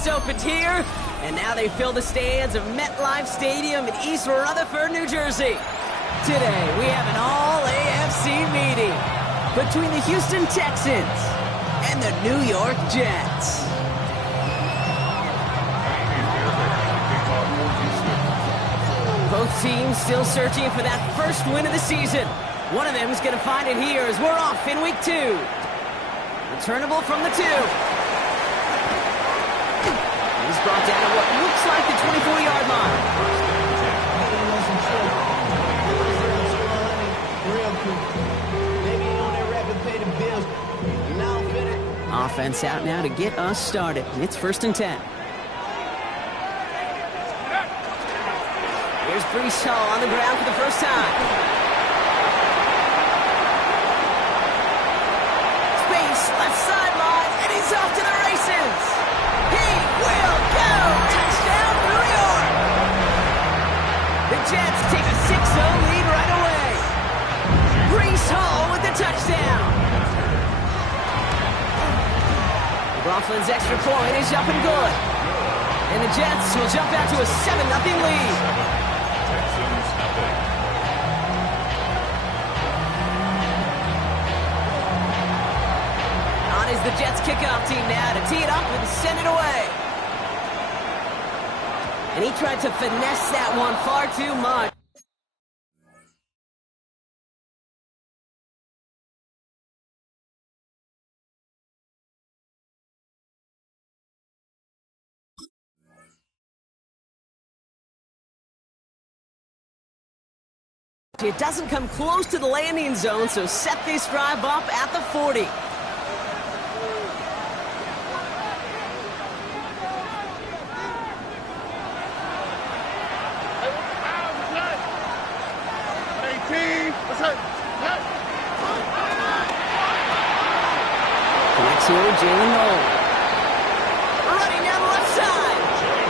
floodgates opened here, and now they fill the stands of MetLife Stadium in East Rutherford, New Jersey. Today, we have an all-AFC meeting between the Houston Texans and the New York Jets. Both teams still searching for that first win of the season. One of them is going to find it here as we're off in week 2. Returnable from the 2. He's brought down at what looks like the 24-yard line. Offense out now to get us started. It's 1st and 10. Here's Breece Hall on the ground for the first time. Space, left sideline, and he's off to the races. He will go! Touchdown, New York! The Jets take a 6-0 lead right away. Breece Hall with the touchdown. McLaughlin's extra point is up and good. And the Jets will jump out to a 7-0 lead. Is the Jets kickoff team now to tee it up and send it away. And he tried to finesse that one far too much. It doesn't come close to the landing zone, so set this drive up at the 40. Connects here with Jalen Noel. Running down the left side.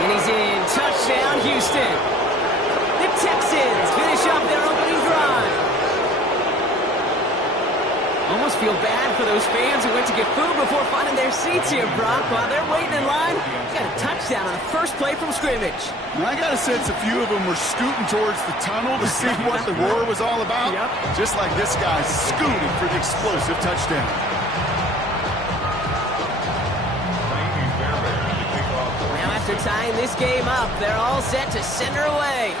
And he's in. Touchdown, Houston. The Texans finish up their opening drive. Almost feel bad for those fans who went to get food before finding their seats here, Brock. While they're waiting in line, got a touchdown on the first play from scrimmage. I got a sense a few of them were scooting towards the tunnel to see what the roar was all about. Yep. Just like this guy scooting for the explosive touchdown. Now after tying this game up, they're all set to send her away.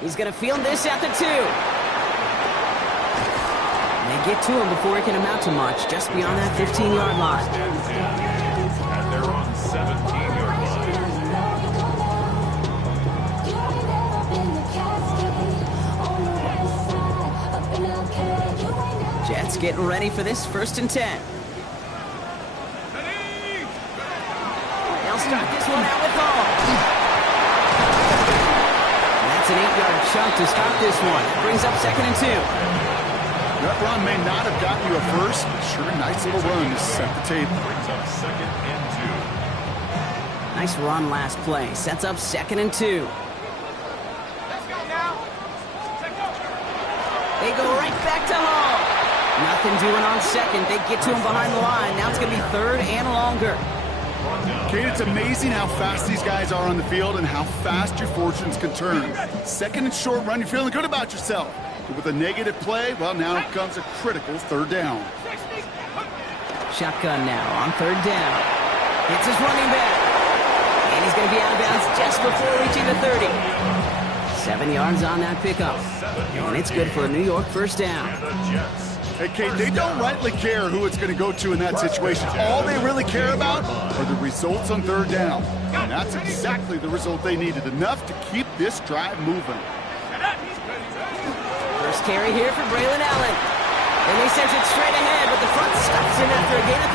He's going to field this at the 2. They get to him before it can amount to much, just beyond that 15-yard line. And they're on 17-yard line. Jets getting ready for this 1st and 10. They'll start this one out with Hall. That's an 8-yard chunk to start this one. That brings up 2nd and 2. That run may not have gotten you a first, but sure a nice little run to set the table. Brings up 2nd and 2. Nice run last play. Sets up 2nd and 2. Let's go now. They go right back to Hall. Nothing doing on 2nd. They get to him behind the line. Now it's going to be 3rd and longer. Kate, it's amazing how fast these guys are on the field and how fast your fortunes can turn. 2nd and short run, you're feeling good about yourself. But with a negative play, well, now comes a critical 3rd down. Shotgun now on 3rd down. It's his running back. And he's going to be out of bounds just before reaching the 30. 7 yards on that pickup. And it's good for a New York 1st down. Hey, Kate, they don't rightly care who it's going to go to in that situation. All they really care about are the results on 3rd down. And that's exactly the result they needed. Enough to keep this drive moving. First carry here for Braylon Allen. And they sent it straight ahead, but the front stops him after a gain of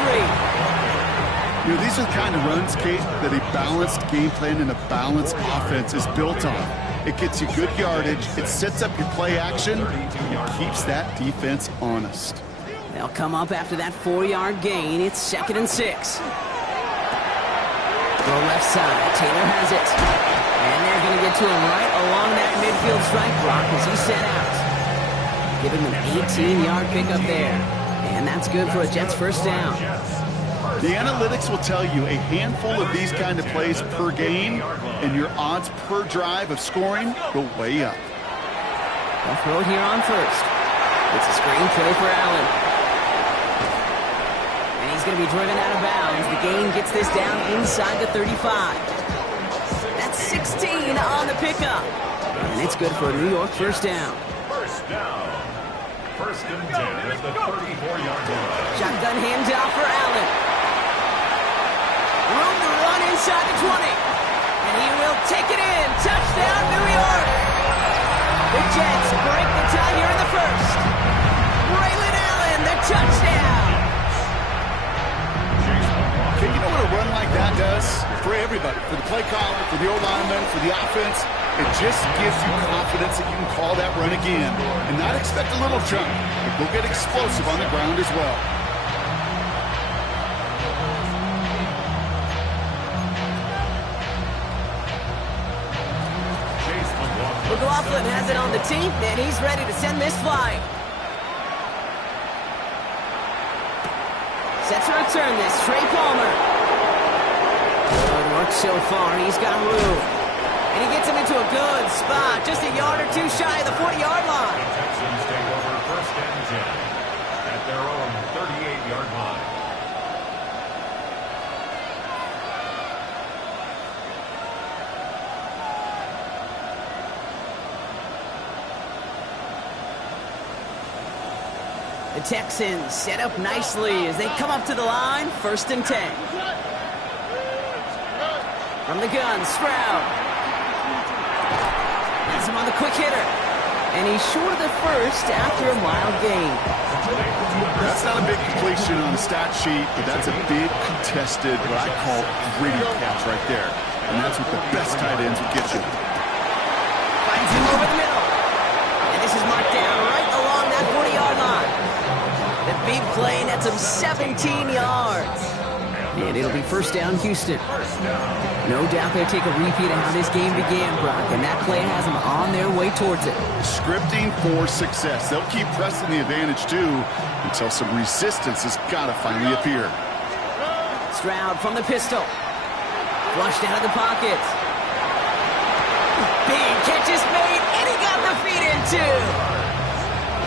3. You know, these are the kind of runs, Kate, that a balanced game plan and a balanced offense is built on. It gets you good yardage, it sets up your play action, and it keeps that defense honest. They'll come up after that 4-yard gain. It's 2nd and 6. Throw left side. Taylor has it. And they're going to get to him right along that midfield strike block as he set out. Give him an 18-yard pickup there. And that's good for a Jets 1st down. The analytics will tell you a handful of these kind of plays per game, and your odds per drive of scoring go way up. They'll throw it here on first. It's a screen play for Allen. And he's going to be driven out of bounds. The gain gets this down inside the 35. That's 16 on the pickup. And it's good for a New York first down. First down. First and 10 at the 34-yard line. Shotgun handoff for Allen. Room to run inside the 20. And he will take it in. Touchdown, New York. The Jets break the tie here in the first. Braylon Allen, the touchdown. Okay, you know what a run like that does? For everybody, for the play caller, for the O-lineman, for the offense, it just gives you confidence that you can call that run again and not expect a little jump, but go get explosive on the ground as well. McLaughlin has it on the team, and he's ready to send this flying. Set to return this, Trey Palmer. Good work so far, he's got room. And he gets him into a good spot, just a yard or two shy of the 40-yard line. The Texans take over first and 10 at their own 38-yard line. The Texans set up nicely as they come up to the line, first and 10. From the gun, Stroud. Has him on the quick hitter. And he's short of the first after a mild gain. That's not a big completion on the stat sheet, but that's a big contested, what I call gritty catch right there. And that's what the best tight ends will get you. Finds him over the middle. And this is marked down right along that 40-yard line. The big play nets him 17 yards. And it'll be first down, Houston. No doubt they'll take a repeat of how this game began, Brock, and that play has them on their way towards it. Scripting for success. They'll keep pressing the advantage, too, until some resistance has got to finally appear. Stroud from the pistol. Flushed out of the pocket. Big catch is made, and he got the feet in, too.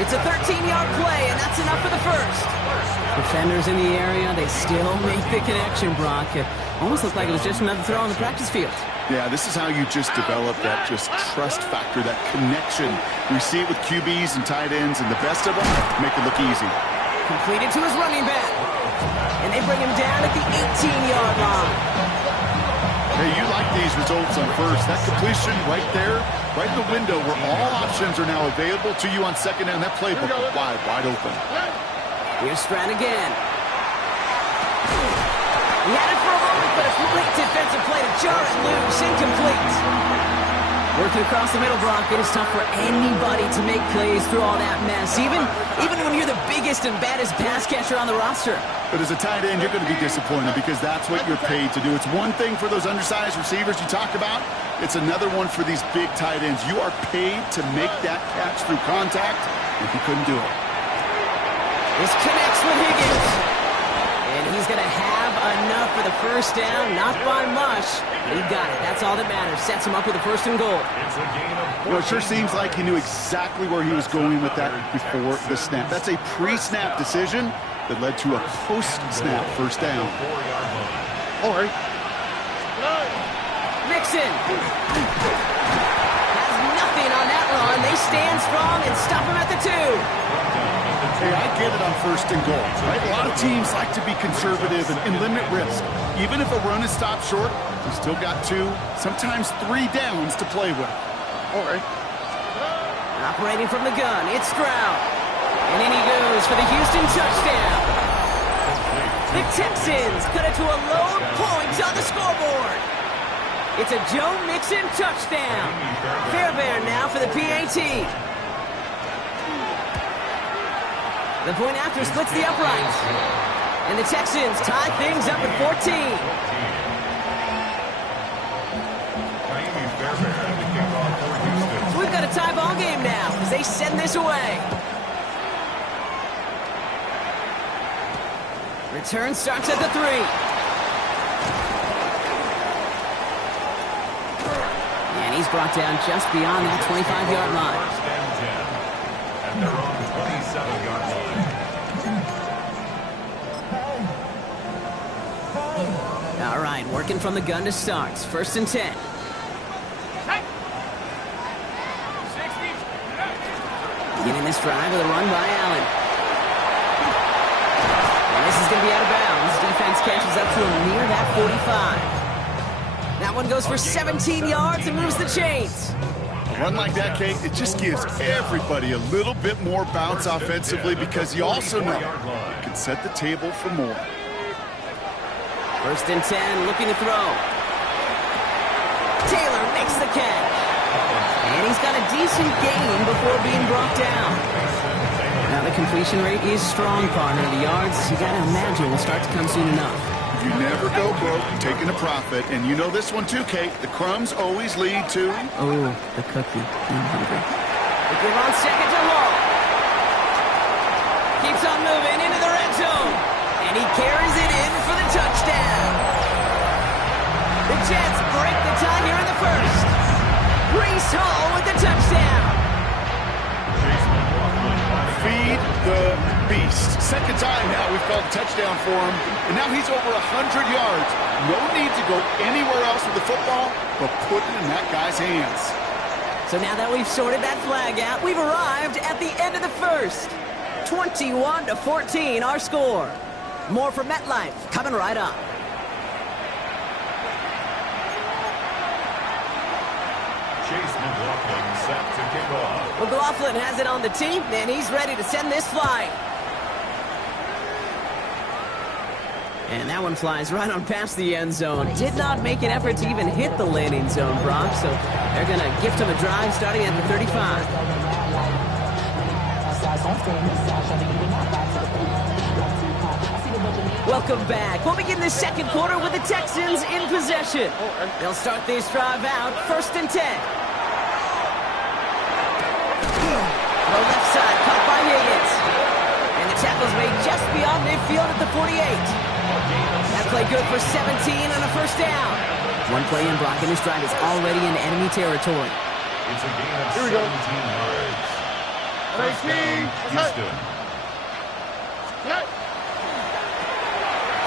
It's a 13-yard play, and that's enough for the first. Defenders in the area, they still make the connection, Brock. It almost looked like it was just another throw on the practice field. Yeah, this is how you just develop that just trust factor, that connection. We see it with QBs and tight ends, and the best of them make it look easy. Completed to his running back. And they bring him down at the 18-yard line. Hey, you like these results on first. That completion right there, right in the window where all options are now available to you on second down. That playbook is wide open. Here's Stroud again. He had it for a moment, but a great defensive play to jar it loose, incomplete. Working across the middle, Brock, it is tough for anybody to make plays through all that mess, even when you're the biggest and baddest pass catcher on the roster. But as a tight end, you're going to be disappointed because that's what you're paid to do. It's one thing for those undersized receivers you talk about. It's another one for these big tight ends. You are paid to make that catch through contact, and he couldn't do it. This connects with Higgins. And he's going to have enough for the first down. Not by much. He got it. That's all that matters. Sets him up with a first and goal. It's a gain of 14. Well, it sure seems like he knew exactly where he was going with that before the snap. That's a pre-snap decision that led to a post-snap first down. All right. Mixon has nothing on that run. They stand strong and stop him at the 2. Hey, I get it on first and goal, right? A lot of teams like to be conservative and limit risk. Even if a run is stopped short, you still got 2, sometimes 3 downs to play with. All right. Operating from the gun, it's Stroud. And in he goes for the Houston touchdown. The Texans cut it to a lone point on the scoreboard. It's a Joe Mixon touchdown. Fairbairn now for the PAT. The point after splits the uprights. And the Texans tie things up at 14. So we've got a tie ball game now as they send this away. Return starts at the 3. And he's brought down just beyond that 25-yard line. First and 10 at their own 27-yard line. All right, working from the gun to start. First and 10. Beginning this drive with a run by Allen. And this is going to be out of bounds. Defense catches up to him near that 45. That one goes for 17 yards and moves the chains. A run like that, Kate, it just gives everybody a little bit more bounce offensively because you also know you can set the table for more. First and 10, looking to throw. Taylor makes the catch. And he's got a decent gain before being brought down. Now the completion rate is strong, partner. The yards, you got to imagine, will start to come soon enough. You never go broke taking a profit, and you know this one too, Kate. The crumbs always lead to... Oh, the cookie. I'm hungry. They give on second to Hall. Keeps on moving into the red zone. And he carries it in for the touchdown. The Jets break the tie here in the first. Breece Hall with the touchdown. Feed the beast. Second time now we've called a touchdown for him, and now he's over 100 yards. No need to go anywhere else with the football, but put it in that guy's hands. So now that we've sorted that flag out, we've arrived at the end of the first. 21-14, our score. More from MetLife coming right up. Chase McLaughlin set to kick off. McLaughlin has it on the tee, and he's ready to send this flying. And that one flies right on past the end zone. Did not make an effort to even hit the landing zone, Brock, so they're going to gift him a drive starting at the 35. Welcome back. We'll begin the second quarter with the Texans in possession. They'll start this drive out first and 10. The left side caught by Higgins. And the tackle's made just beyond midfield at the 48. That play good for 17 on a first down. One play in, Brock, and this drive is already in enemy territory. It's a gain of 17 yards. First down, Houston.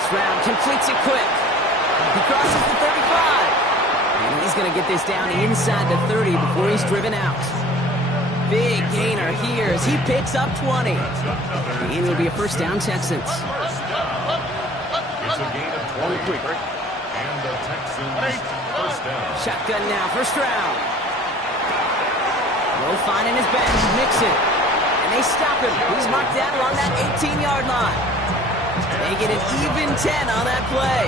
Stroud completes it quick. He crosses the 35. And he's going to get this down inside the 30 before he's driven out. Big gainer here as he picks up 20. And it'll be a first down, Texans. It's a gain of 20. And the Texans first down. Shotgun now for Stroud. No finding his bench. Mixon. And they stop him. He's marked down along that 18-yard line. They get an even 10 on that play.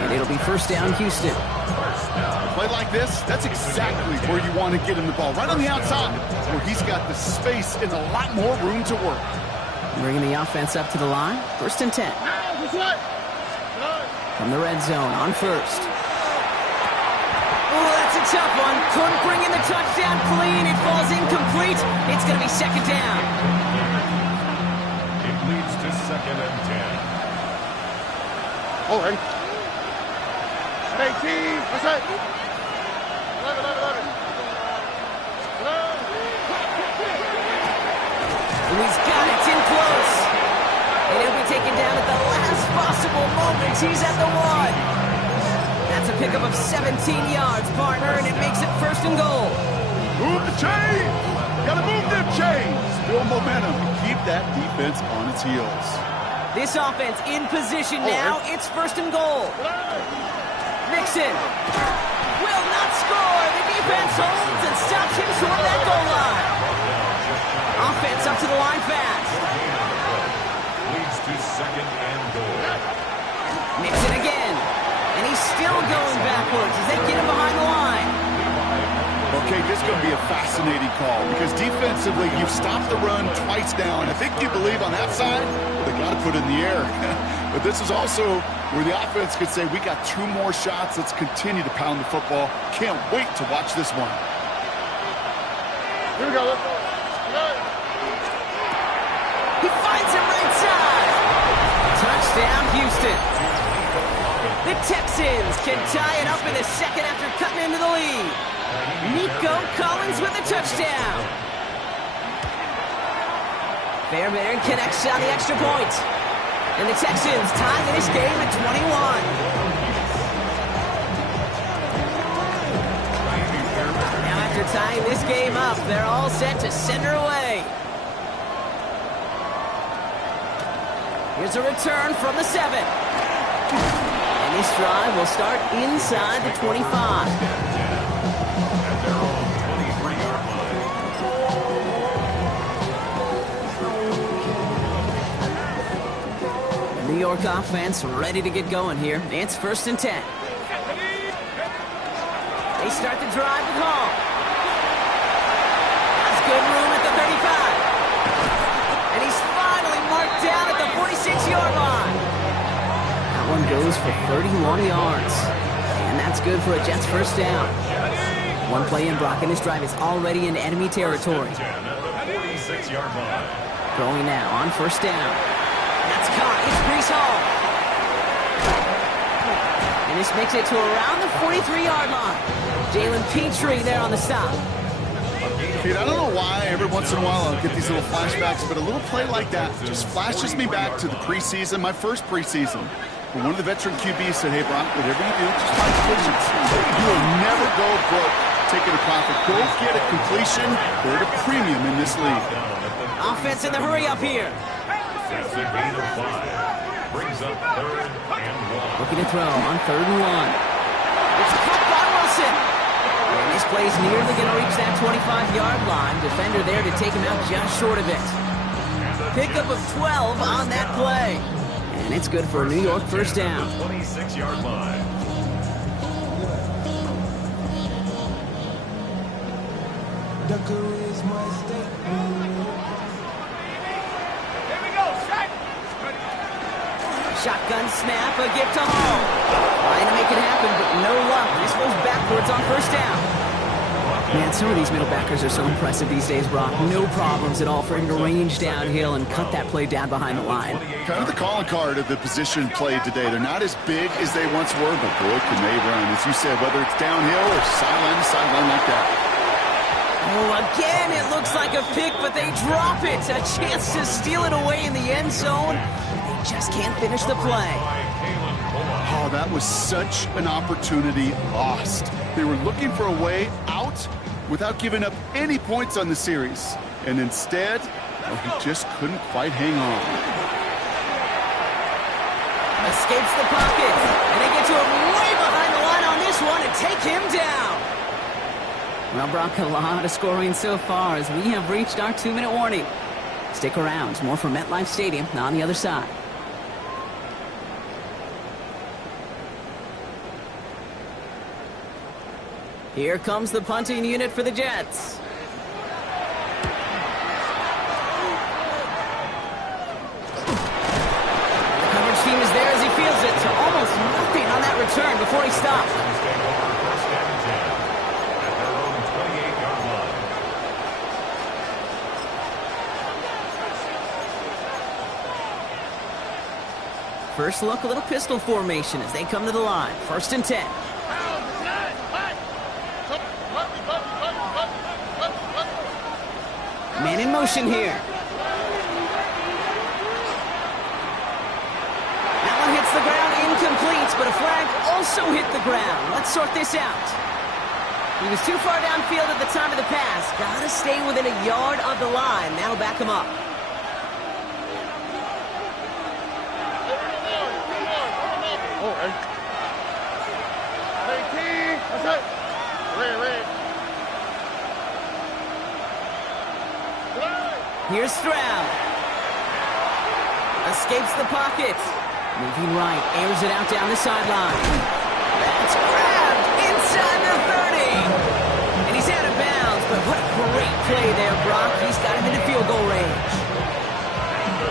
And it'll be first down, Houston. A play like this, that's exactly where you want to get him the ball. Right on the outside, where he's got the space and a lot more room to work. Bringing the offense up to the line. First and 10. From the red zone on first. Oh, that's a tough one. Couldn't bring in the touchdown clean. It falls incomplete. It's going to be second down. It leads to second and 10. All right. 18. What's that? 11. And he's got it in close. And he'll be taken down at the last possible moment. He's at the 1. That's a pickup of 17 yards, partner, and it makes it first and goal. Move the chain! Gotta move them chains! Build momentum and keep that defense on its heels. This offense in position now. It's first and goal. Mixon will not score. The defense holds and stops him short of that goal line. Offense up to the line fast. Leads to second and goal. Mixon again. And he's still going backwards as they get him behind the line. Okay, this is going to be a fascinating call because defensively, you've stopped the run twice now, and I think you believe on that side, they got to put it in the air. But this is also where the offense could say, we got 2 more shots. Let's continue to pound the football. Can't wait to watch this one. Here we go. Let's go. He finds him right side. Touchdown, Wilson. The Texans can tie it up in the second after cutting into the lead. Nico Collins with a touchdown. Fairbairn connects on the extra point. And the Texans tie this game at 21. After tying this game up, they're all set to send her away. Here's a return from the 7. And this drive will start inside the 25. At their own 23-yard line. The New York offense ready to get going here. It's 1st and 10. They start the drive with Hall. Good room at the 35. And he's finally marked down at the 46-yard line. That one goes for 31 yards. And that's good for a Jets first down. One play in, Brock, and this drive is already in enemy territory. Throwing now on 1st down. That's caught. It's Breece Hall. And this makes it to around the 43-yard line. Jalen Petrie there on the stop. Dude, I don't know why every once in a while I'll get these little flashbacks, but a little play like that just flashes me back to the preseason, my first preseason. When one of the veteran QBs said, hey, Brock, whatever you do, just find completions. You will never go broke taking a profit. Go get a completion. They're at a premium in this league. Offense in the hurry up here. That's a gain of 5. Brings up 3rd and 1. Looking to throw on 3rd and 1. It's caught by Wilson. And this play's nearly going to reach that 25-yard line. Defender there to take him out just short of it. Pickup of 12 on that play. And it's good for a New York first down. 26-yard line. Shotgun snap, a gift to Hall. Trying to make it happen, but no luck. This goes backwards on 1st down. Man, some of these middle backers are so impressive these days, Brock. No problems at all for him to range downhill and cut that play down behind the line. Kind of the calling card of the position played today. They're not as big as they once were, but boy, can they run. As you said, whether it's downhill or sideline to sideline like that. Oh, again, it looks like a pick, but they drop it. A chance to steal it away in the end zone. They just can't finish the play. Oh, that was such an opportunity lost. They were looking for a way out without giving up any points on the series. And instead, well, he just couldn't quite hang on. Escapes the pocket. And they get to him way behind the line on this one and take him down. Well, Brock, a lot of scoring so far as we have reached our 2-minute warning. Stick around. More from MetLife Stadium on the other side. Here comes the punting unit for the Jets. The coverage team is there as he feels it. So almost nothing on that return before he stops. First look, a little pistol formation as they come to the line. 1st and 10. Man in motion here. That one hits the ground, incomplete, but a flag also hit the ground. Let's sort this out. He was too far downfield at the time of the pass. Gotta stay within a yard of the line. That'll back him up. Here's Stroud. Escapes the pocket. Moving right, airs it out down the sideline. That's grabbed inside the 30. And he's out of bounds, but what a great play there, Brock. He's got him into field goal range.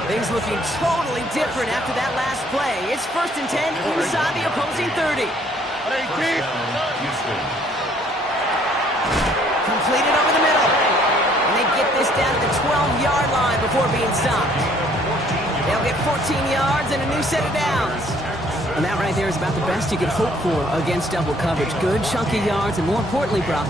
Things looking totally different after that last play. It's 1st and 10 inside the opposing 30. Completed over the middle. And they get this down to the 12-yard line before being stopped. They'll get 14 yards and a new set of downs. And that right there is about the best you can hope for against double coverage. Good chunky yards, and more importantly, Brock,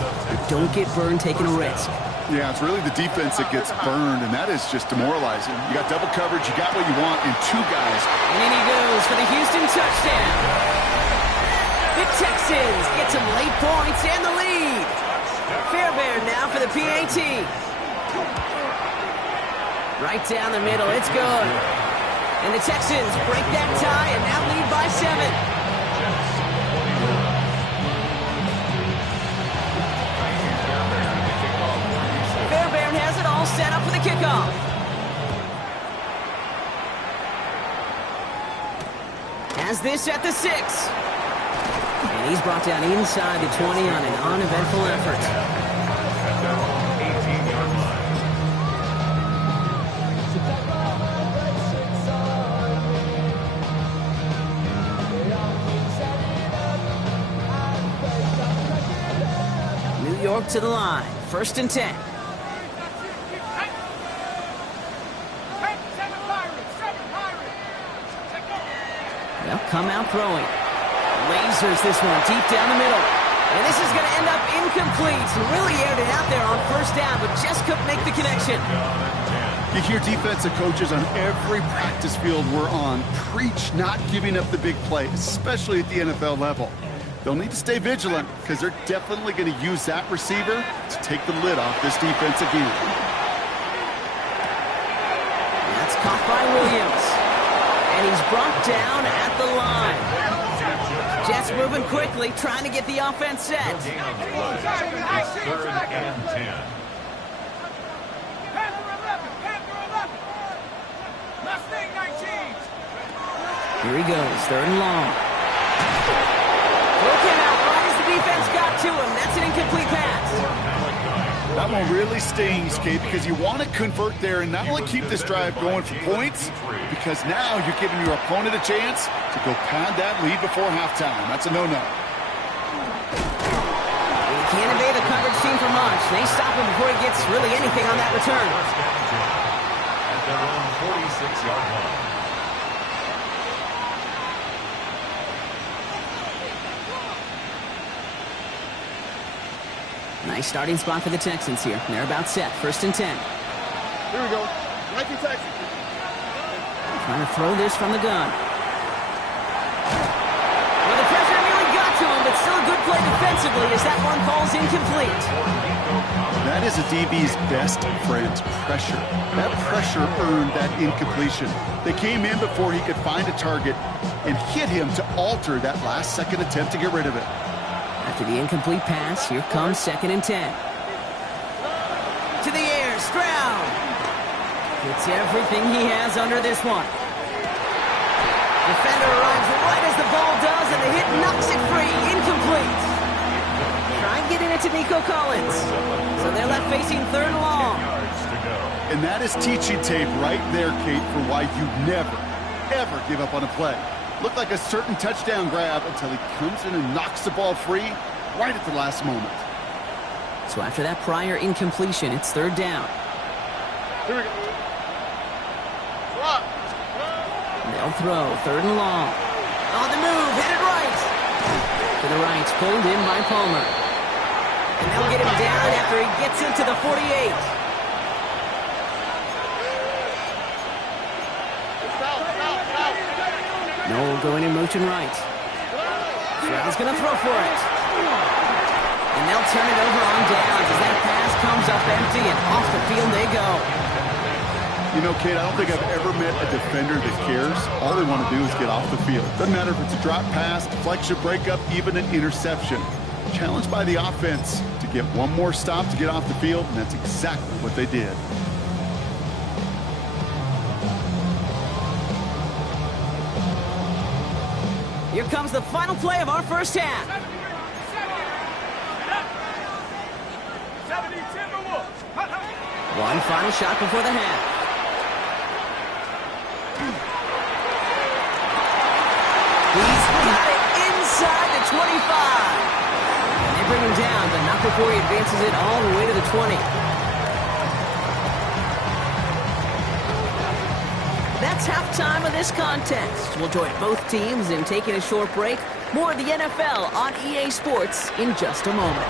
don't get burned taking a risk. Yeah, it's really the defense that gets burned, and that is just demoralizing. You got double coverage, you got what you want, and two guys. And in he goes for the Houston touchdown. The Texans get some late points and the lead. Fairbairn now for the PAT. Right down the middle, it's good. And the Texans break that tie and now lead by 7. Fairbairn has it all set up for the kickoff. Has this at the 6. And he's brought down inside the 20 on an uneventful effort. New York to the line. 1st and 10. They'll come out throwing. Lasers this one deep down the middle. And this is going to end up incomplete. Really aired it out there on 1st down, but just couldn't make the connection. You hear defensive coaches on every practice field we're on preach not giving up the big play, especially at the NFL level. They'll need to stay vigilant because they're definitely going to use that receiver to take the lid off this defense again. That's caught by Williams. And he's brought down at the line. Jets moving quickly, trying to get the offense set. 3rd and 10. Here he goes, 3rd and long. Broken out right as the defense got to him. That's an incomplete pass. That one really stings, Kate, because you want to convert there and not only keep this drive going for points, because now you're giving your opponent a chance to go pad that lead before halftime. That's a no-no. He can't evade the coverage team for much. They stop him before he gets really anything on that return. At their own 46-yard line. Nice starting spot for the Texans here. They're about set. 1st and 10. Here we go. Nike Texans. Trying to throw this from the gun. Well, the pressure nearly got to him, but still a good play defensively as that one falls incomplete. That is a DB's best friend, pressure. That pressure earned that incompletion. They came in before he could find a target and hit him to alter that last-second attempt to get rid of it. After the incomplete pass, here comes 2nd and 10. To the air, Stroud. Gets everything he has under this one. Defender arrives right as the ball does, and the hit knocks it free. Incomplete. Try and get it into Nico Collins. So they're left facing 3rd and long. And that is teaching tape right there, Kate, for why you never, ever give up on a play. Looked like a certain touchdown grab until he comes in and knocks the ball free right at the last moment. So after that prior incompletion, it's 3rd down. Here we go. They'll throw 3rd and long. On the move, headed right. To the right, pulled in by Palmer. And they'll get him down after he gets into the 48. Noel going in motion right. Stroud's going to throw for it. And they'll turn it over on downs as that pass comes up empty and off the field they go. You know, Kate, I don't think I've ever met a defender that cares. All they want to do is get off the field. Doesn't matter if it's a drop pass, deflection, breakup, even an interception. Challenged by the offense to get one more stop to get off the field, and that's exactly what they did. Here comes the final play of our first half. One final shot before the half. He's got it inside the 25. And they bring him down, but not before he advances it all the way to the 20. That's halftime of this contest. We'll join both teams in taking a short break. More of the NFL on EA Sports in just a moment.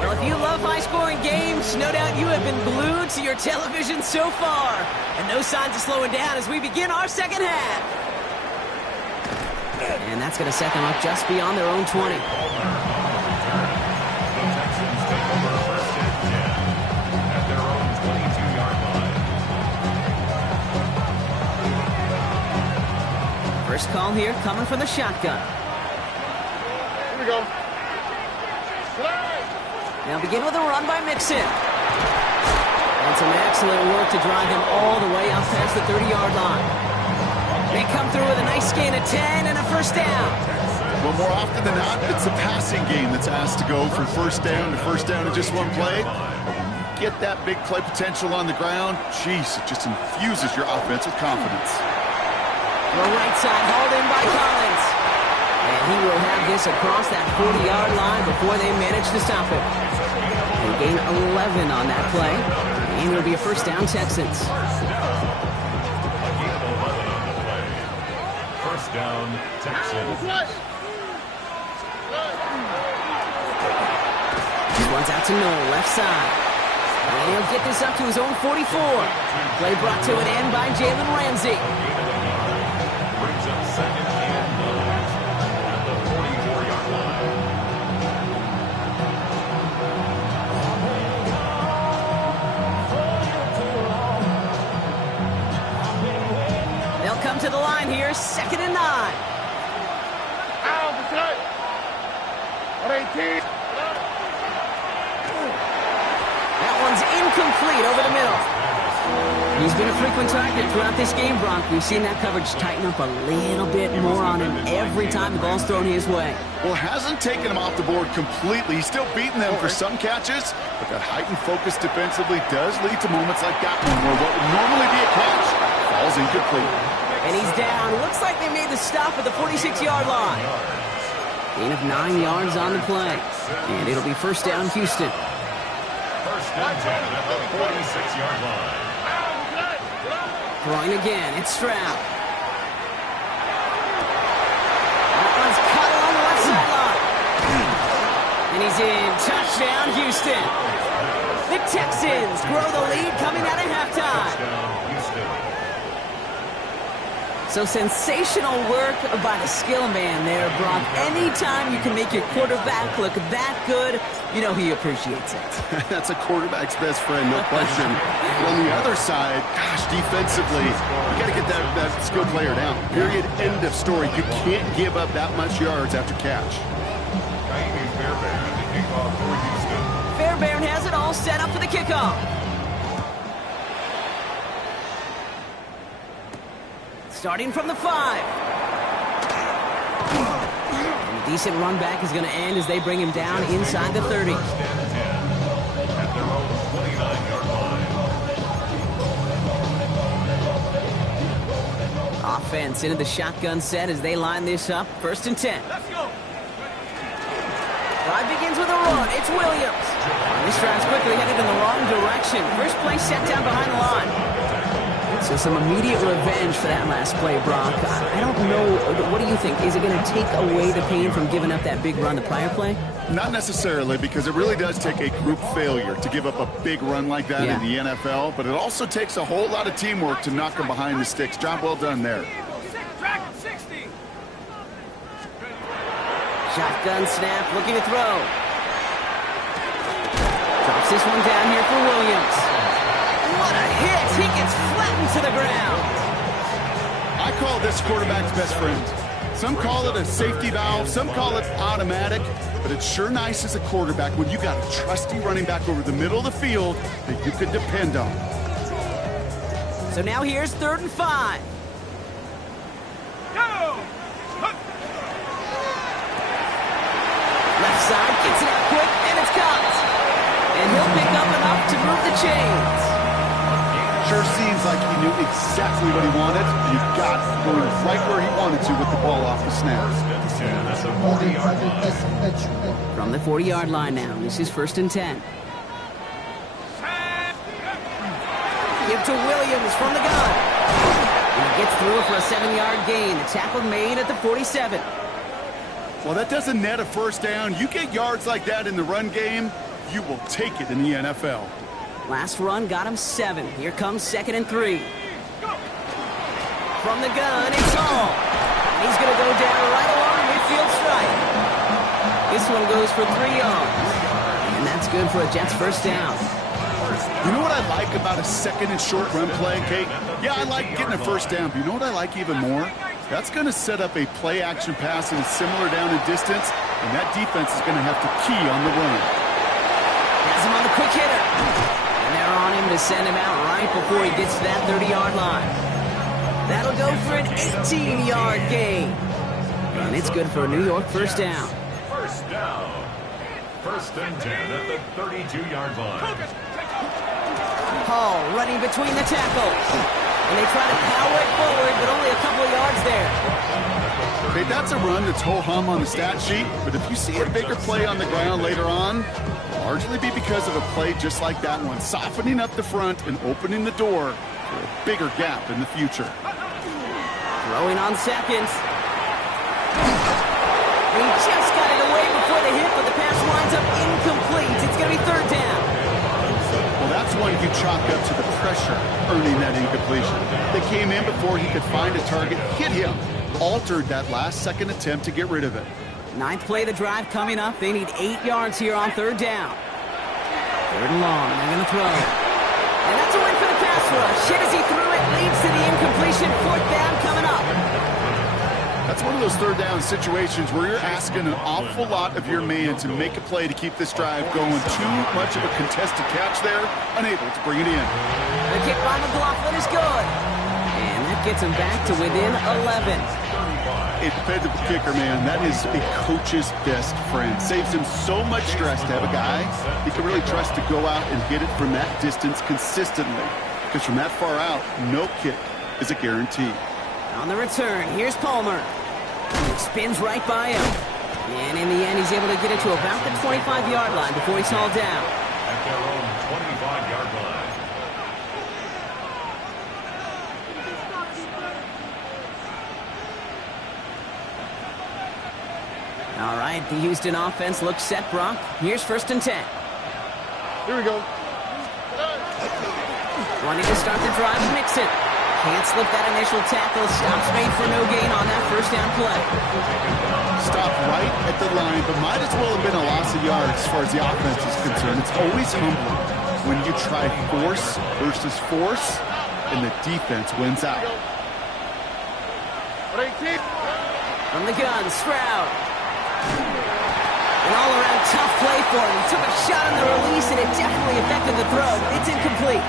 Well, if you love high-scoring games, no doubt you have been glued to your television so far. And no signs of slowing down as we begin our second half. And that's going to set them up just beyond their own 20. The Texans take over first and 10 at their own 22-yard line. First call here coming from the shotgun. Here we go. Now begin with a run by Mixon. And some excellent work to drive him all the way up past the 30-yard line. They come through with a nice gain of 10 and a first down. Well, more often than not, it's the passing game that's asked to go from first down in just one play. Get that big play potential on the ground, jeez, it just infuses your offense with confidence. The right side hauled in by Collins. And he will have this across that 40-yard line before they manage to stop him. They gain 11 on that play. And it'll be a first down, Texans. First down, Texans. He runs out to Noel, left side. And he'll get this up to his own 44. Play brought to an end by Jalen Ramsey. Brings up second and 9 at the 44-yard line. They'll come to the line here, second and 9. Out the side. 18. That one's incomplete over the middle. He's been a frequent target throughout this game, Brock. We've seen that coverage tighten up a little bit more on him every time the ball's thrown his way. Well, it hasn't taken him off the board completely. He's still beating them for some catches, but that heightened focus defensively does lead to moments like that one where what would normally be a catch falls incomplete. And he's down. Looks like they made the stop at the 46-yard line. Gain of 9 yards on the play. And it'll be first down, Houston. First and 10 at the 46-yard line. Throwing again, it's Stroud. That one's cut along the left sideline. And he's in. Touchdown, Houston. The Texans grow the lead coming out of halftime. So sensational work by the skill man there, Brock. Anytime you can make your quarterback look that good, you know he appreciates it. That's a quarterback's best friend, no question. But on the other side, gosh, defensively, you got to get that skill player down. Period, end of story. You can't give up that much yards after catch. Fairbairn to kick off for Houston. Fairbairn has it all set up for the kickoff. Starting from the 5. And a decent run back is going to end as they bring him down inside the 30. First and 10 at their own 29-yard line. Offense into the shotgun set as they line this up. First and 10. Let's go. Drive begins with a run. It's Williams. This drive's quickly headed in the wrong direction. First play set down behind the line. So some immediate revenge for that last play, Brock. I don't know. What do you think? Is it going to take away the pain from giving up that big run the prior play? Not necessarily, because it really does take a group failure to give up a big run like that in the NFL, but it also takes a whole lot of teamwork to knock them behind the sticks. Job well done there. Shotgun snap, looking to throw. Drops this one down here for Williams. What a hit! He gets flattened to the ground. I call this quarterback's best friend. Some call it a safety valve, some call it automatic, but it's sure nice as a quarterback when you got a trusty running back over the middle of the field that you could depend on. So now here's 3rd and 5. Left side gets it out quick, and it's caught. And he'll pick up enough to move the chains. Sure seems like he knew exactly what he wanted, and he got it, going right where he wanted to with the ball off the snap. That's a 40-yard line. From the 40-yard line now, this is 1st and 10. Give to Williams from the gun. And he gets through it for a 7-yard gain. The tackle made at the 47. Well, that doesn't net a first down. You get yards like that in the run game, you will take it in the NFL. Last run got him 7. Here comes 2nd and 3. From the gun, it's all. And he's going to go down right along midfield stripe. This one goes for 3 yards. And that's good for a Jets first down. You know what I like about a 2nd and short run play, Kate? Yeah, I like getting a first down, but you know what I like even more? That's going to set up a play-action pass in a similar down and distance, and that defense is going to have to key on the run. Has him on the quick hitter. And they're on him to send him out right before he gets to that 30-yard line. That'll go for an 18-yard gain. And it's good for a New York first down. First down. 1st and 10 at the 32-yard line. Hall running between the tackles. And they try to power it forward, but only a couple of yards there. Okay, that's a run that's ho-hum on the stat sheet, but if you see a bigger play on the ground later on, it'll largely be because of a play just like that one, softening up the front and opening the door for a bigger gap in the future. Throwing on seconds. He just got it away before the hit, but the pass winds up incomplete. It's going to be 3rd down. Well, that's one you chalk up to the pressure earning that incompletion. They came in before he could find a target, hit him, altered that last-second attempt to get rid of it. 9th play of the drive coming up. They need 8 yards here on 3rd down. 3rd and long. They're going to throw. And that's a win for the pass rush. Hit as he threw it, leads to the incompletion. 4th down coming up. That's one of those 3rd down situations where you're asking an awful lot of your man to make a play to keep this drive going. Too much of a contested catch there, unable to bring it in. The kick by McLaughlin is good. And that gets him back to within 11. A dependable kicker, man, that is a coach's best friend. Saves him so much stress to have a guy he can really trust to go out and hit it from that distance consistently. Because from that far out, no kick is a guarantee. On the return, here's Palmer. Spins right by him. And in the end, he's able to get it to about the 25-yard line before he's hauled down. At their own 25-yard line. All right, the Houston offense looks set, Brock. Here's 1st and 10. Here we go. Wanting to start the drive, Mixon. Can't slip that initial tackle. Stops made for no gain on that first down play. Stop right at the line, but might as well have been a loss of yards as far as the offense is concerned. It's always humbling when you try force versus force, and the defense wins out. 18. From the gun, Stroud. An all-around tough play for him. He took a shot on the release, and it definitely affected the throw. It's incomplete.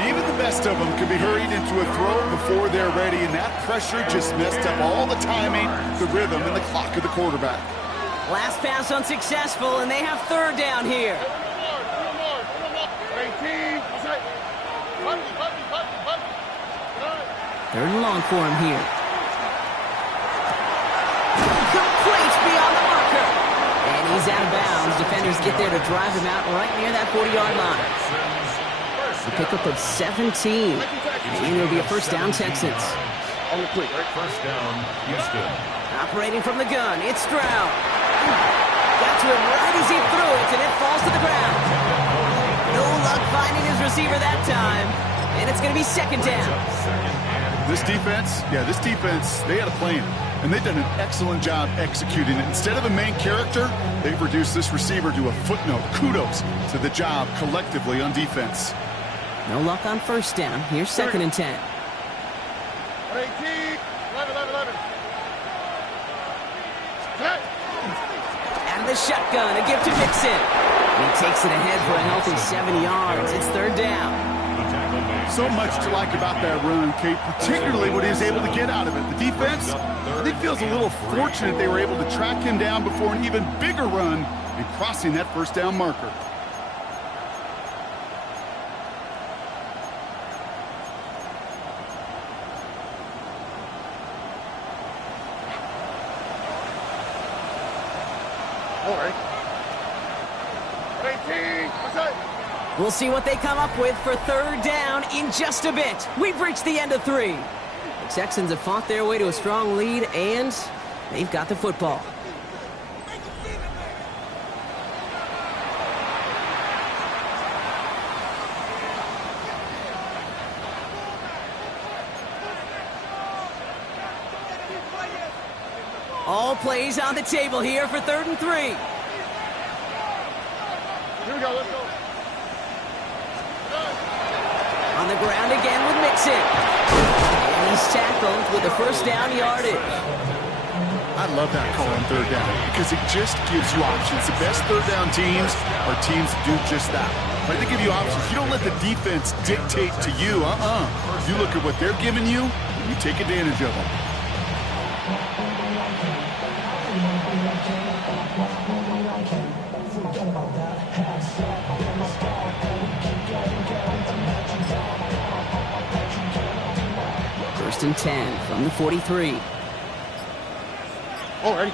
Even the best of them can be hurried into a throw before they're ready, and that pressure just messed up all the timing, the rhythm, and the clock of the quarterback. Last pass unsuccessful, and they have 3rd down here. 18. 3rd and long for him here. Complete beyond the marker. And he's out of bounds. Defenders get there to drive him out right near that 40-yard line. The pickup of 17. And it'll be a first down, Texans. On the quick. First down, Houston. Operating from the gun, it's Stroud. Got to him right as he threw it, and it falls to the ground. No luck finding his receiver that time. And it's going to be 2nd down. This defense, they had a plan, and they've done an excellent job executing it. Instead of a main character, they've reduced this receiver to a footnote. Kudos to the job collectively on defense. No luck on first down. Here's 2nd and 10. 18. 11. Out of the shotgun, a gift to Mixon. He takes it ahead for a healthy 7 yards. It's 3rd down. So much to like about that run, Kate, particularly what he was able to get out of it. The defense, I think, feels a little fortunate they were able to track him down before an even bigger run and crossing that first down marker. We'll see what they come up with for third down in just a bit. We've reached the end of 3. The Texans have fought their way to a strong lead, and they've got the football. All plays on the table here for 3rd and 3. Here we go, let's go. On the ground again with Mixon. And he's tackled with the first down yardage. I love that call on third down because it just gives you options. The best third down teams are teams that do just that. Right? They give you options. You don't let the defense dictate to you. You look at what they're giving you, and you take advantage of them. First and 10 from the 43. Already.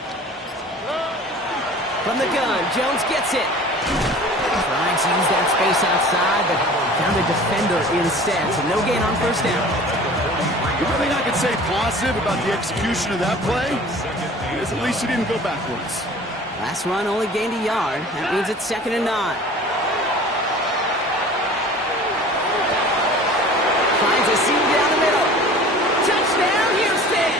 From the gun, Jones gets it. Trying to use that space outside, but found a defender instead. So no gain on first down. The only thing I can say positive about the execution of that play is at least he didn't go backwards. Last run only gained a yard. That means it's 2nd and 9. Finds a seam down the middle. Touchdown, Houston!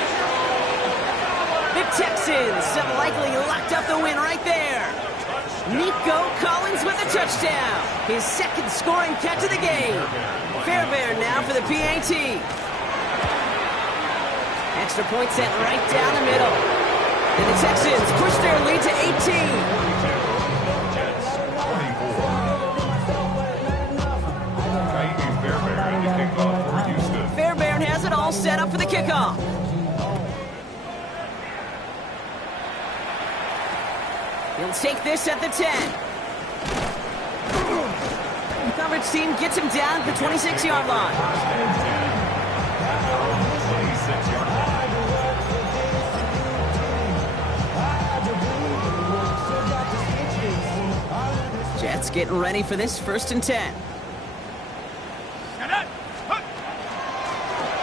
The Texans have likely locked up the win right there. Nico Collins with a touchdown. His 2nd scoring catch of the game. Fairbairn now for the PAT. Extra point sent right down the middle. And the Texans push their lead to 18. Fairbairn has it all set up for the kickoff. He'll take this at the 10. The coverage team gets him down at the 26-yard line. Jets getting ready for this 1st and 10.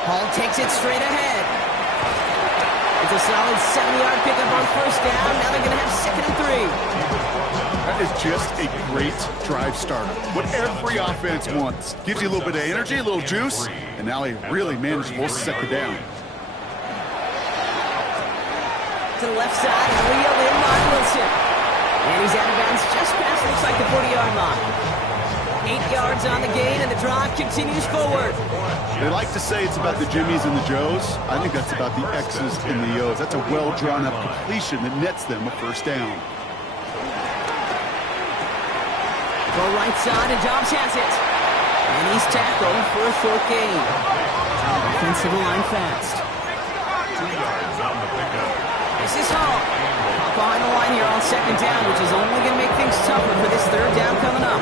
Hall takes it straight ahead. It's a solid 7-yard pickup on first down. Now they're going to have 2nd and 3. That is just a great drive starter. What every offense wants. Gives you a little bit of energy, a little juice, and now a really manageable 2nd down. To the left side, wheeled in by Wilson. And he's out of bounds just past, looks like the 40-yard line. 8 yards on the gain, and the drive continues forward. They like to say it's about the Jimmies and the Joes. I think that's about the X's and the O's. That's a well-drawn-up completion that nets them a first down. Go right side, and Dobbs has it. And he's tackled for a 4th gain. Offensive line fast. 2 yards on the pickup. This is Hall. Up behind the line here on 2nd down, which is only going to make things tougher for this 3rd down coming up.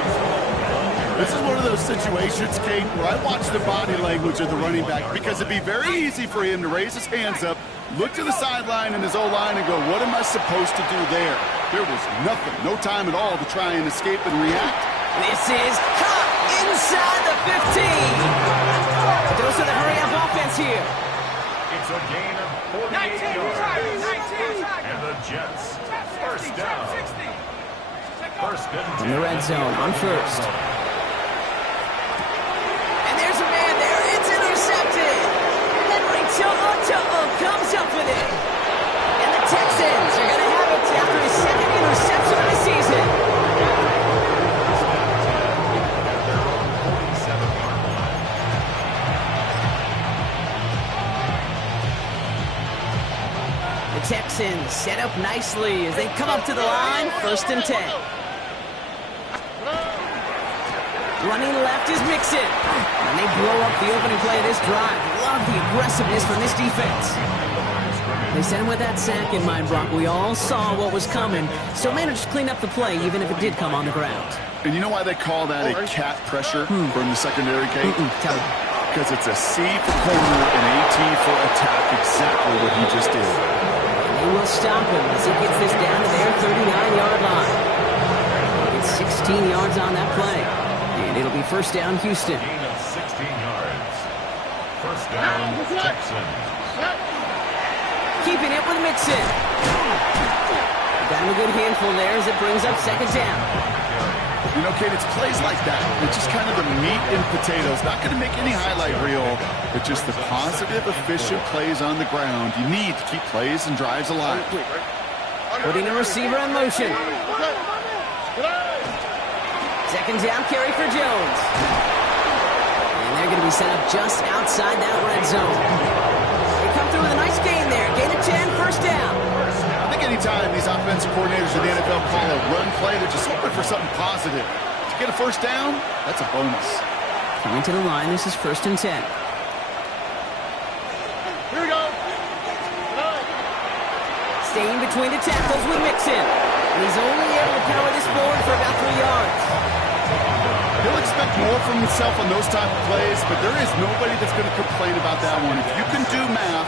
This is one of those situations, Kate, where I watch the body language of the running back because it'd be very easy for him to raise his hands up, look to the sideline and his O-line and go, what am I supposed to do there? There was nothing, no time at all to try and escape and react. This is caught inside the 15. Those are the hurry-up offense here. It's a gain of 48 yards. And the Jets, first down. First and 10. In the red zone on first. And there's a man there. It's intercepted. Henry To'o comes up with it. And the Texans are going to have it after his 2nd interception of the season. The Texans set up nicely as they come up to the line. 1st and 10. Running left is Mixon. And they blow up the opening play of this drive. Love the aggressiveness from this defense. They sent him with that sack in mind, Brock. We all saw what was coming. Still managed to clean up the play, even if it did come on the ground. And you know why they call that a cat pressure from the secondary, Kate? Tell me. Because it's a C for corner and AT for attack, exactly what he just did. And they will stop him as he gets this down to their 39-yard line. It's 16 yards on that play. And it'll be first down, Houston. Gain of 16 yards. First down, Texans. Keeping it with Mixon. Got him a good handful there as it brings up second down. You know, Kate, it's plays like that. It's just kind of the meat and potatoes. Not going to make any highlight reel, but just the positive, efficient plays on the ground. You need to keep plays and drives alive. Putting a receiver in motion. Second down carry for Jones. And they're going to be set up just outside that red zone. They come through with a nice gain there. Gain of 10, first down. I think anytime these offensive coordinators in the NFL call a run play, they're just hoping for something positive. To get a first down, that's a bonus. Coming to the line, this is first and 10. Here we go. Staying between the tackles with Mixon. And he's only able to power this forward for about 3 yards. He'll expect more from himself on those type of plays, but there is nobody that's going to complain about that one. If you can do math,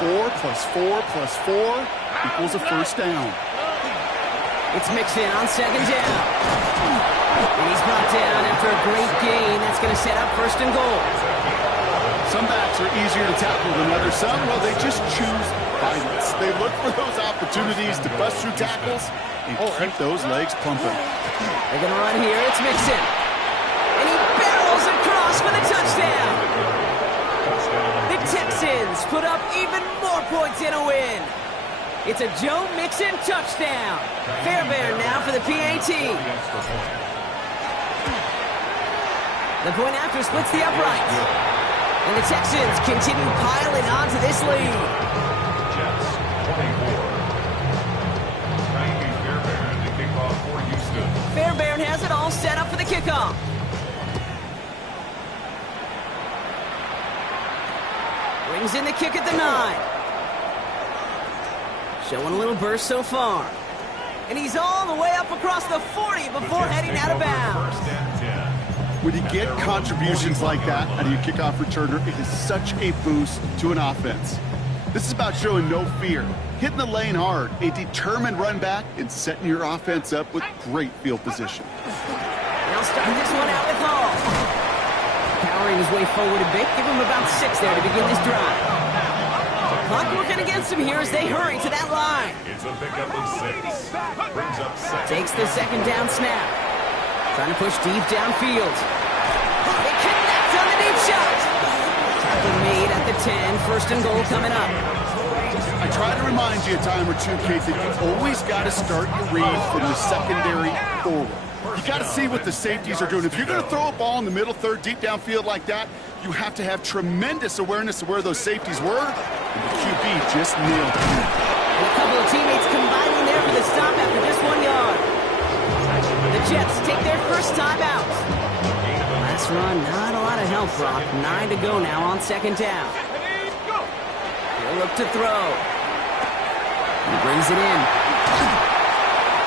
4 plus 4 plus 4 equals a first down. It's Mixon on second down. And he's brought down after a great gain. That's going to set up first and goal. Some backs are easier to tackle than others. Some, well, they just choose violence. They look for those opportunities to bust through tackles and keep those legs pumping. They're going to run here. It's Mixon. And he barrels across for the touchdown. The Texans put up even more points in a win. It's a Joe Mixon touchdown. Fairbairn now for the PAT. The point after splits the uprights. And the Texans continue piling on to this lead. Jets, 24. Fairbairn to kick off for Houston. Fairbairn has it all set up for the kickoff. Brings in the kick at the 9. Showing a little burst so far. And he's all the way up across the 40 before heading out of bounds. First and 10. When you get contributions like that out of your kickoff returner, it is such a boost to an offense. This is about showing no fear, hitting the lane hard, a determined run back, and setting your offense up with great field position. They'll start this one out with Hall. Powering his way forward a bit, give him about 6 there to begin this drive. Clock working against him here as they hurry to that line. It's a pickup of 6. Brings up second. Takes the second down snap. Trying to push deep downfield. They connect on the deep shot. Tackle made at the 10. First and goal coming up. I try to remind you a time or two, Kate, that you always got to start your read from the secondary forward. You got to see what the safeties are doing. If you're going to throw a ball in the middle third, deep downfield like that, you have to have tremendous awareness of where those safeties were, and the QB just nailed it. And a couple of teammates combining there for the stop after just 1 yard. The Jets take their first time out. Last run, not a lot of help, Brock. 9 to go now on second down. He'll look to throw. He brings it in.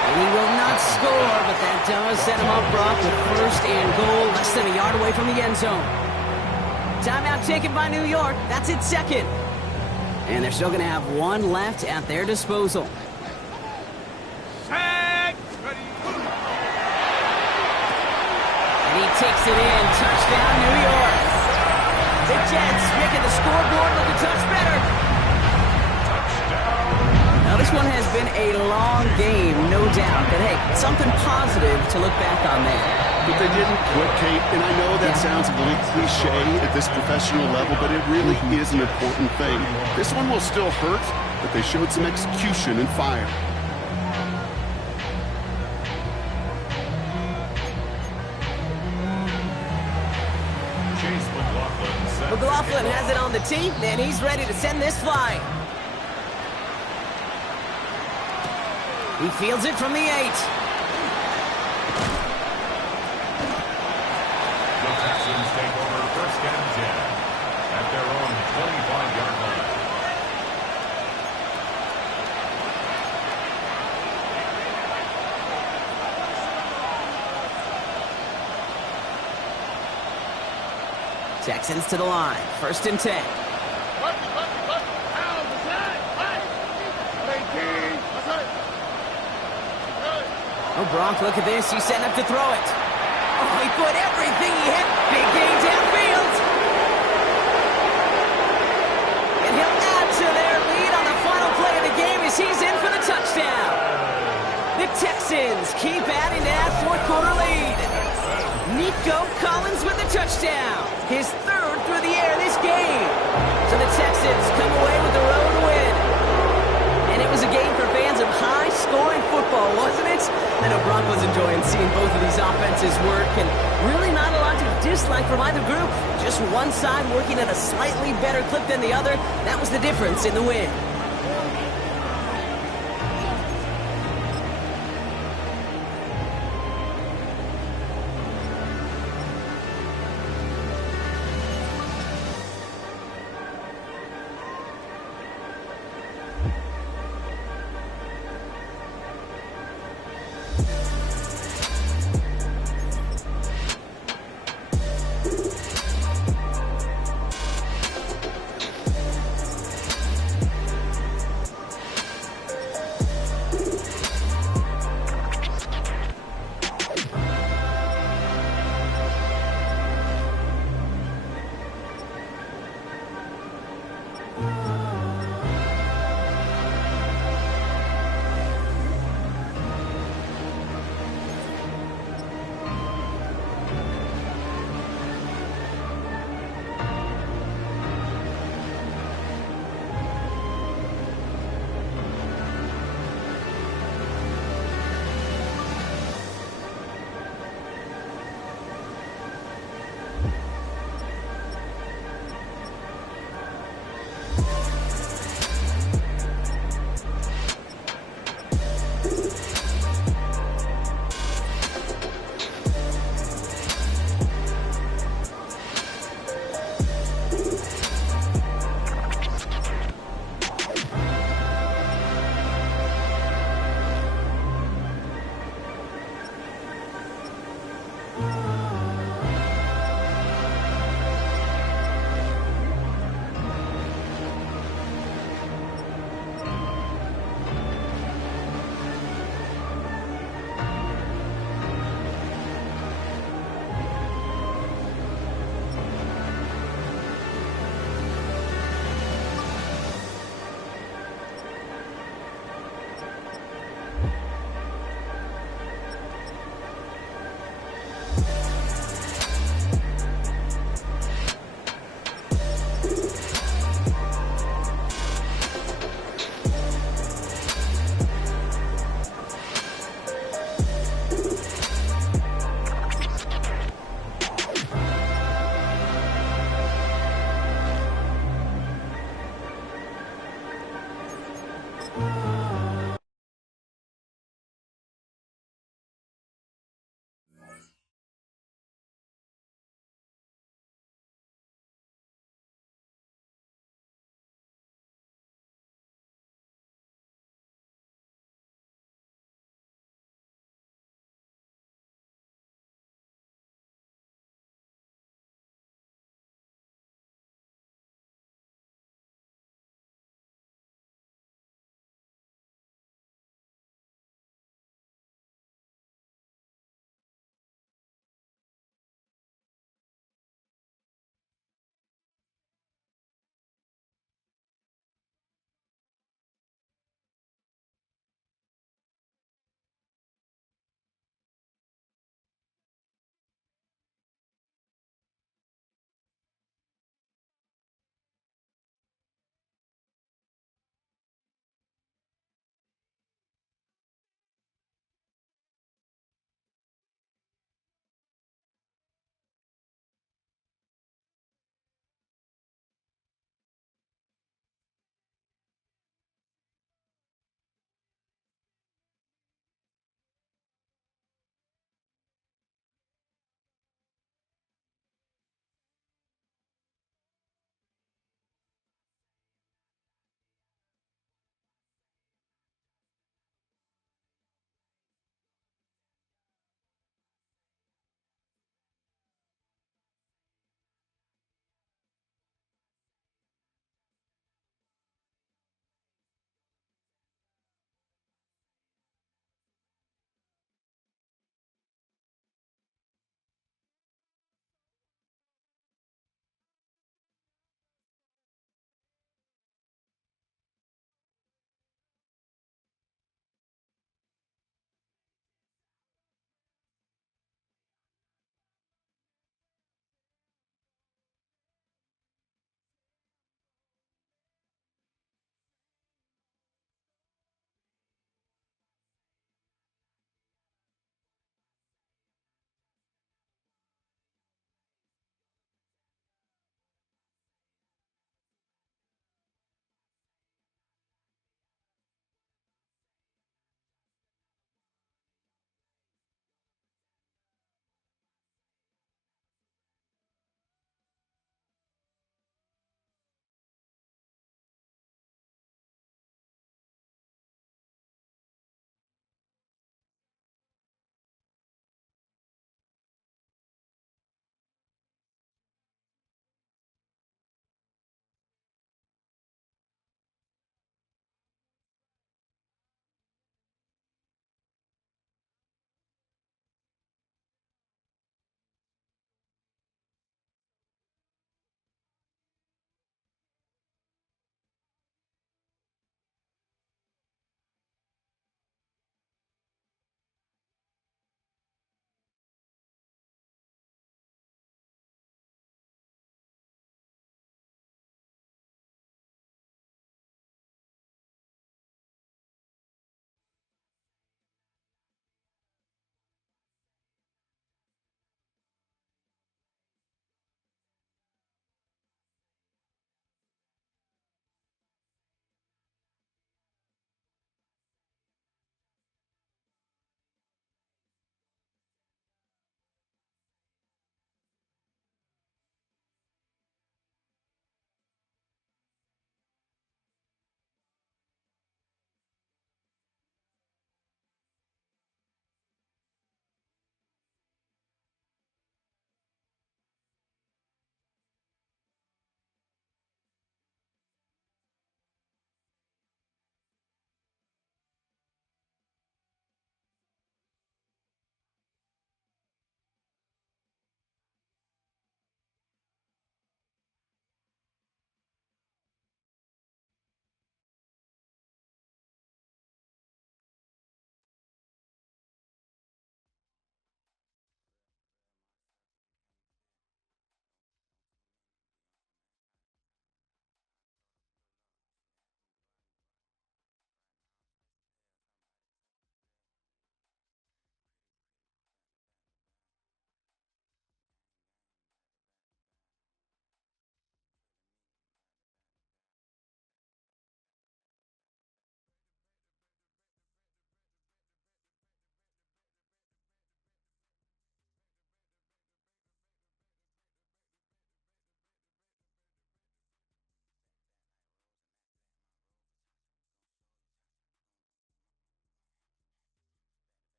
And he will not score, but that does set him up, Brock, with first and goal, less than a yard away from the end zone. Timeout taken by New York. That's its second. And they're still going to have one left at their disposal. And he takes it in. Touchdown, New York. The Jets making the scoreboard look a touch better. Now, this one has been a long game, no doubt. But, hey, something positive to look back on there. But they didn't quit, Kate, and I know that sounds a little cliche at this professional level, but it really is an important thing. This one will still hurt, but they showed some execution and fire. McLaughlin has it on the tee, and he's ready to send this flying. He fields it from the 8. The Texans take over first and 10 at their own 25-yard line. Texans to the line. First and 10. Oh, Brock, look at this. He's setting up to throw it. Oh, he put everything he had. Big gain downfield. And he'll add to their lead on the final play of the game as he's in for the touchdown. The Texans keep adding to that fourth quarter lead. Nico Collins with the touchdown. His third through the air this game. So the Texans come away with the road win. And it was a game for fans of high-scoring football, wasn't it? I know Brock was enjoying seeing both of these offenses work, and really not a lot to dislike from either group. Just one side working at a slightly better clip than the other. That was the difference in the win.